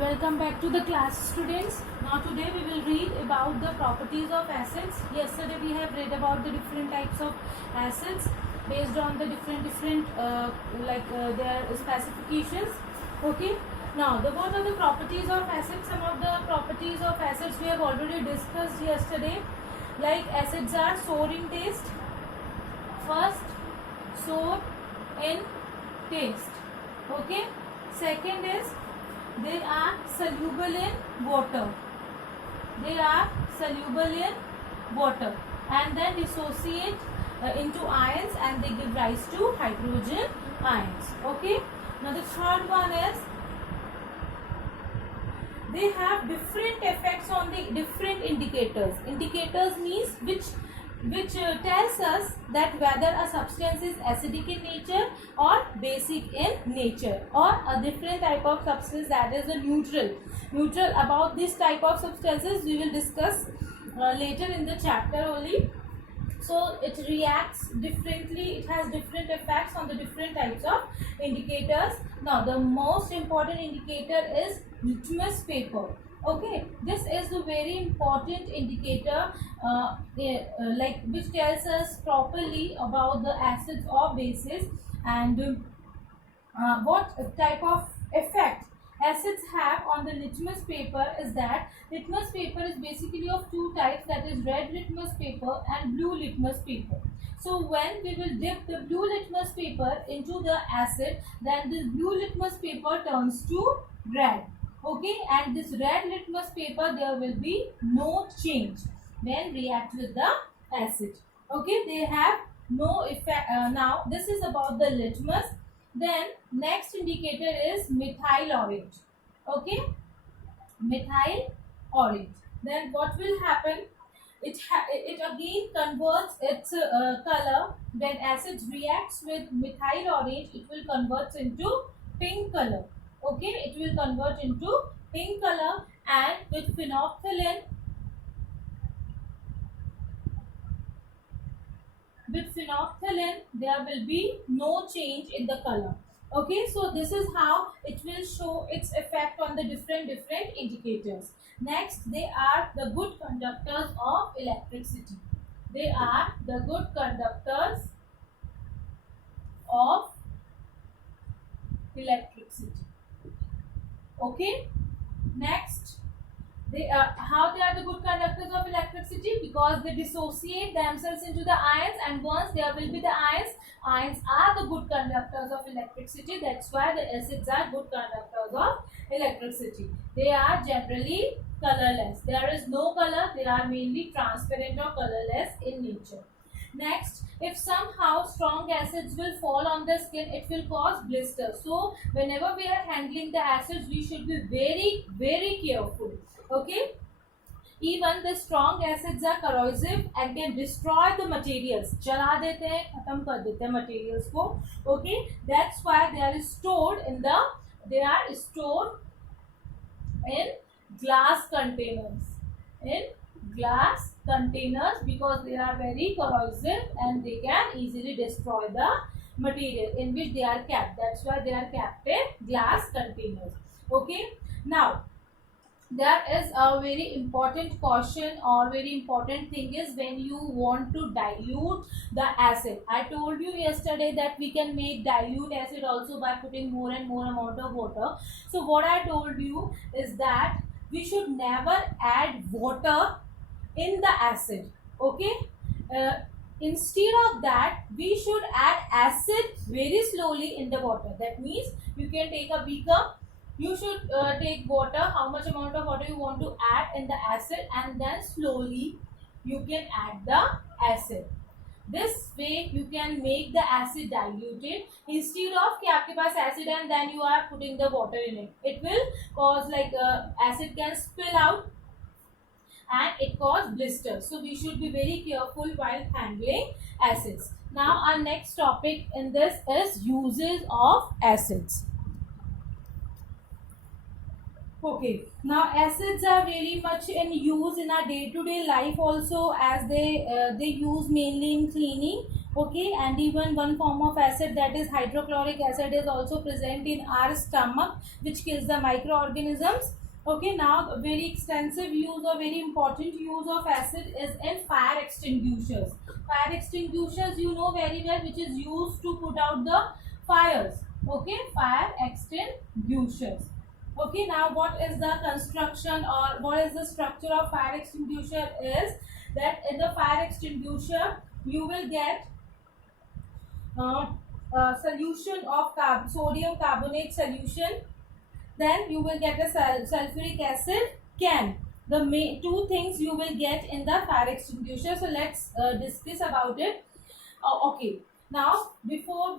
Welcome back to the class, students. Now today we will read about the properties of acids. Yesterday we have read about the different types of acids based on the different their specifications. Okay. Now what are the properties of acids? Some of the properties of acids we have already discussed yesterday. Like acids are sour in taste. First, sour in taste. Okay. Second is they are soluble in water. They are soluble in water and then dissociate into ions and they give rise to hydrogen ions. Okay. Now the third one is they have different effects on the different indicators. Indicators means which tells us that whether a substance is acidic in nature or basic in nature, or a different type of substance that is a neutral. About this type of substances we will discuss later in the chapter only. So it reacts differently, it has different effects on the different types of indicators. Now the most important indicator is litmus paper. Okay, this is a very important indicator which tells us properly about the acids or bases and what type of effect acids have on the litmus paper. Is that litmus paper is basically of two types, that is red litmus paper and blue litmus paper. So when we will dip the blue litmus paper into the acid, then this blue litmus paper turns to red. Okay, and this red litmus paper, there will be no change when react with the acid. Okay, they have no effect. Now this is about the litmus. Then next indicator is methyl orange. Okay, methyl orange. Then what will happen? It again converts its color. When acid reacts with methyl orange, it will convert into pink color. Okay, it will convert into pink color, and with phenolphthalein, there will be no change in the color. Okay, so this is how it will show its effect on the different indicators. Next, they are the good conductors of electricity. They are the good conductors of electricity. Okay, next, how they are the good conductors of electricity? Because they dissociate themselves into the ions, and once there will be the ions are the good conductors of electricity. That's why the acids are good conductors of electricity. They are generally colorless. There is no color. They are mainly transparent or colorless in nature. Next, if somehow strong acids will fall on the skin, it will cause blisters. So whenever we are handling the acids, we should be very careful. Okay, even the strong acids are corrosive and can destroy the materials. जला देते हैं, खत्म कर देते हैं materials को. Okay, that's why they are stored in glass containers. Because they are very corrosive and they can easily destroy the material in which they are kept. That's why they are kept in glass containers. Okay, now there is a very important caution or very important thing is when you want to dilute the acid. I told you yesterday that we can make dilute acid also by putting more and more amount of water. So what I told you is that we should never add water in the acid. Okay, instead of that we should add acid very slowly in the water. That means you can take a beaker, you should take water, how much amount of water you want to add in the acid, and then slowly you can add the acid. This way you can make the acid diluted instead of कि आपके पास acid and then you are putting the water in it. It will cause acid can spill out and it cause blisters. So we should be very careful while handling acids. Now our next topic in this is uses of acids. Okay, now acids are very much in use in our day-to-day life also, as they use mainly in cleaning. Okay, and even one form of acid, that is hydrochloric acid, is also present in our stomach, which kills the microorganisms. Okay, now very extensive use or very important use of acid is in fire extinguishers. Fire extinguishers, you know very well, which is used to put out the fires. Okay, fire extinguishers. Okay, now what is the construction or what is the structure of fire extinguisher is that in the fire extinguisher you will get solution of sodium carbonate solution, then you will get a sulfuric acid can. The two things you will get in the fire extinguisher. So let's discuss about it. Okay, now before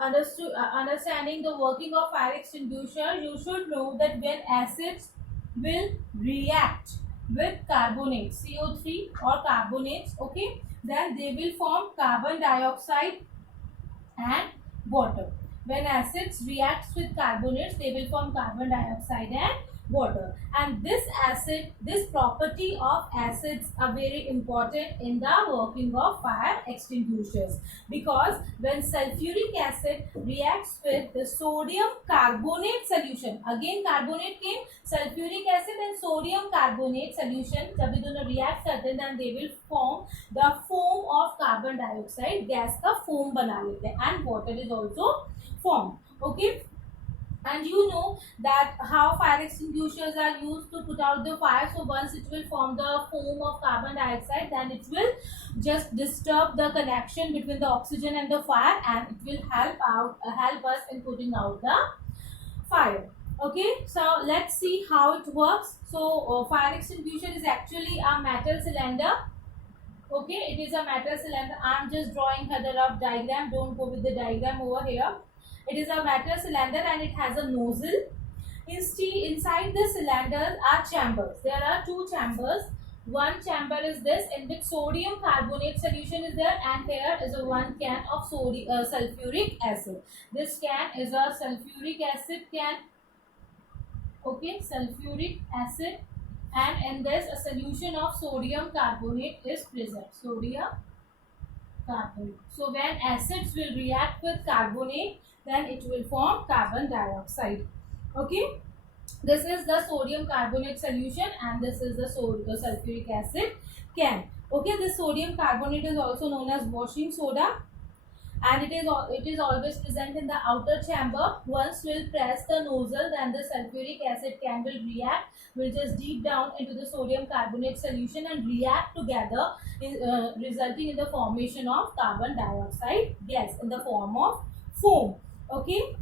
understanding the working of fire extinguisher, you should know that when acids will react with carbonate, CO3 or carbonates, okay, then they will form carbon dioxide and water. When acids reacts with carbonates, they will form carbon dioxide and water. And this property of acids are very important in the working of fire extinguishers, because when sulfuric acid reacts with the sodium carbonate solution, again carbonate came, sulfuric acid and sodium carbonate solution, जब ये दोनों react करते हैं, then they will form the foam of carbon dioxide, gas का foam बना लेते हैं, and water is also formed. Okay, and you know that how fire extinguishers are used to put out the fire. So once it will form the foam of carbon dioxide, then it will just disturb the connection between the oxygen and the fire, and it will help us in putting out the fire. Okay, so let's see how it works. So fire extinguisher is actually a metal cylinder. Okay, it is a metal cylinder. I'm just drawing here the rough diagram, don't go with the diagram over here. It is a metal cylinder and it has a nozzle. Inside the cylinder are chambers. There are two chambers. One chamber is this, in which sodium carbonate solution is there, and here is a one can of sulfuric acid. This can is a sulfuric acid can. Okay, sulfuric acid, and in this a solution of sodium carbonate is present. Sodium carbonate. So when acids will react with carbonate, then it will form carbon dioxide. Okay, this is the sodium carbonate solution and this is the sulfuric acid can. Okay, this sodium carbonate is also known as washing soda, and it is always present in the outer chamber. Once we'll press the nozzle, then the sulfuric acid can will react, will just deep down into the sodium carbonate solution and react together, resulting in the formation of carbon dioxide gas in the form of foam. Okay,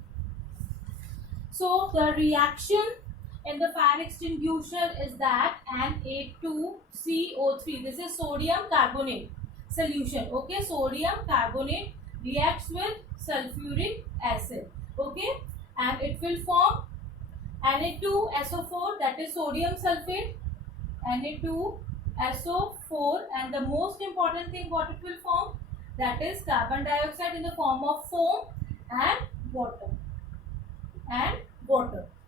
so the reaction in the fire extinguisher is that Na2CO3, this is sodium carbonate solution. Okay, sodium carbonate reacts with sulfuric acid. Okay, and it will form Na2SO4, that is sodium sulfate, Na2SO4, and the most important thing what it will form, that is carbon dioxide in the form of foam and water.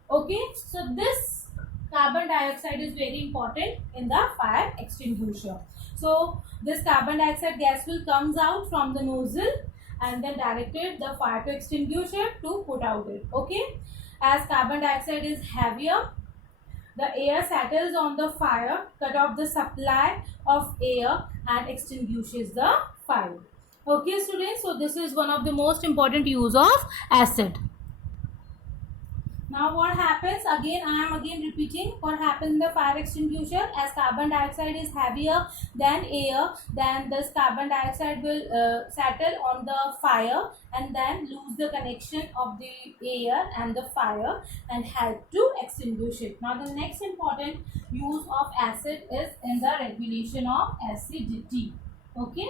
Okay, so this carbon dioxide is very important in the fire extinguisher. So this carbon dioxide gas will comes out from the nozzle and then directed the fire extinguisher to put out it. Okay, as carbon dioxide is heavier, the air settles on the fire, cut off the supply of air and extinguishes the fire. Okay students, so this is one of the most important use of acid. Now what happens, again I am repeating what happens in the fire extinguisher. As carbon dioxide is heavier than air, then this carbon dioxide will settle on the fire and then lose the connection of the air and the fire and help to extinguish it. Now the next important use of acid is in the regulation of acidity. Okay,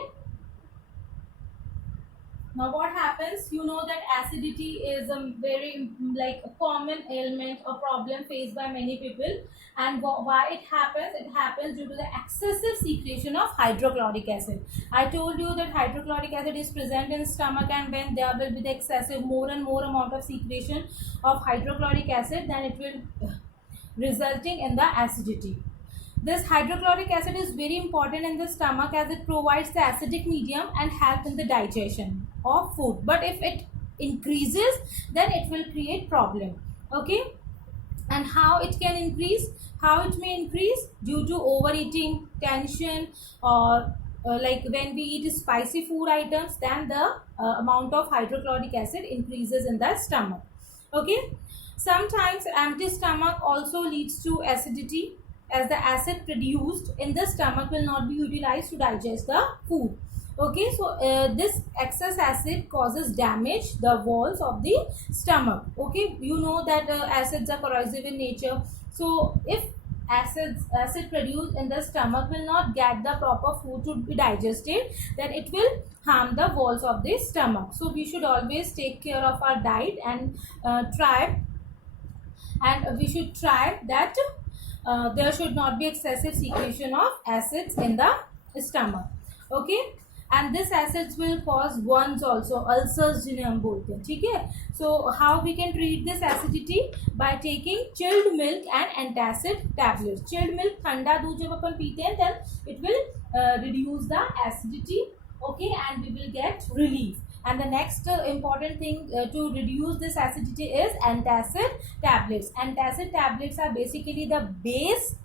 now what happens, you know that acidity is a very like a common ailment or problem faced by many people, and why it happens due to the excessive secretion of hydrochloric acid. I told you that hydrochloric acid is present in stomach, and when there will be the excessive more and more amount of secretion of hydrochloric acid, then it will resulting in the acidity. This hydrochloric acid is very important in the stomach as it provides the acidic medium and help in the digestion of food. But if it increases, then it will create problem. Okay. And how it can increase? How it may increase? Due to overeating, tension, or like when we eat spicy food items, then the amount of hydrochloric acid increases in the stomach. Okay. Sometimes empty stomach also leads to acidity, as the acid produced in the stomach will not be utilized to digest the food. Okay, so this excess acid causes damage the walls of the stomach. Okay, you know that acids are corrosive in nature. So if acid produced in the stomach will not get the proper food to be digested, then it will harm the walls of the stomach. So we should always take care of our diet and we should try that there should not be excessive secretion of acids in the stomach. Okay, and this acids will cause burns also, ulcers जिन्हें हम बोलते हैं. ठीक है. So how we can treat this acidity? By taking chilled milk and antacid tablets. Chilled milk, ठंडा दूध जब अपन पीते हैं, then it will reduce the acidity. Okay, and we will get relief. And the next important thing to reduce this acidity is antacid tablets. Antacid tablets are basically the base,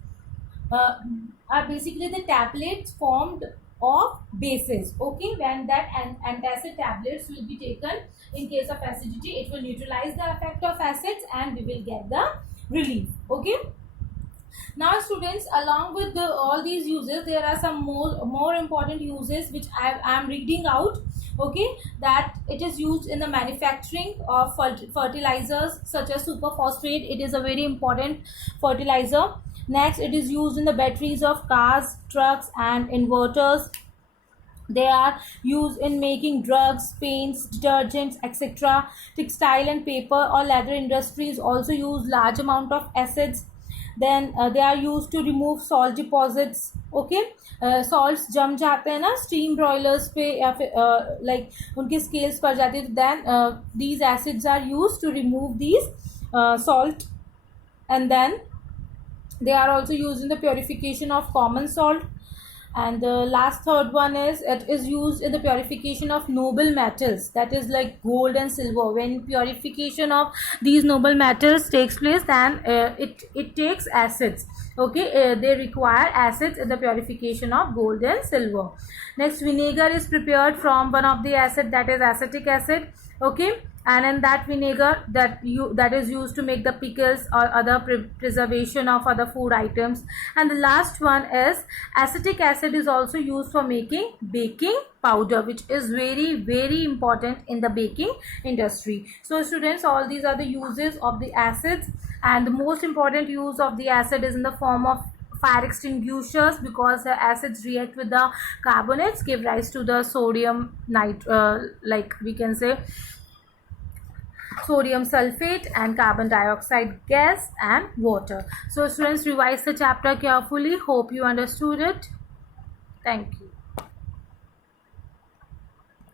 are basically the tablets formed of bases. Okay, when that antacid tablets will be taken in case of acidity, it will neutralize the effect of acids and we will get the relief. Okay. Now students, along with all these uses, there are some more important uses which I am reading out. Okay, that it is used in the manufacturing of fertilizers such as superphosphate. It is a very important fertilizer. Next, it is used in the batteries of cars, trucks and inverters. They are used in making drugs, paints, detergents, etc. Textile and paper or leather industries also use large amount of acids. Then they are used to remove salt deposits. Okay, salts जम जाते हैं ना steam broilers पे या फिर like उनके scales पर जाते हैं, then these acids are used to remove these salt. And then they are also used in the purification of common salt. And the last third one is it is used in the purification of noble metals, that is like gold and silver. When purification of these noble metals takes place, then it takes acids. Okay, they require acids in the purification of gold and silver. Next, vinegar is prepared from one of the acid, that is acetic acid. Okay, and in that vinegar that is used to make the pickles or other preservation of other food items. And the last one is acetic acid is also used for making baking powder, which is very very important in the baking industry. So students, all these are the uses of the acids, and the most important use of the acid is in the form of fire extinguishers, because the acids react with the carbonates, give rise to the sodium like we can say sodium sulfate and carbon dioxide gas and water. So students, revise the chapter carefully. Hope you understood it. Thank you.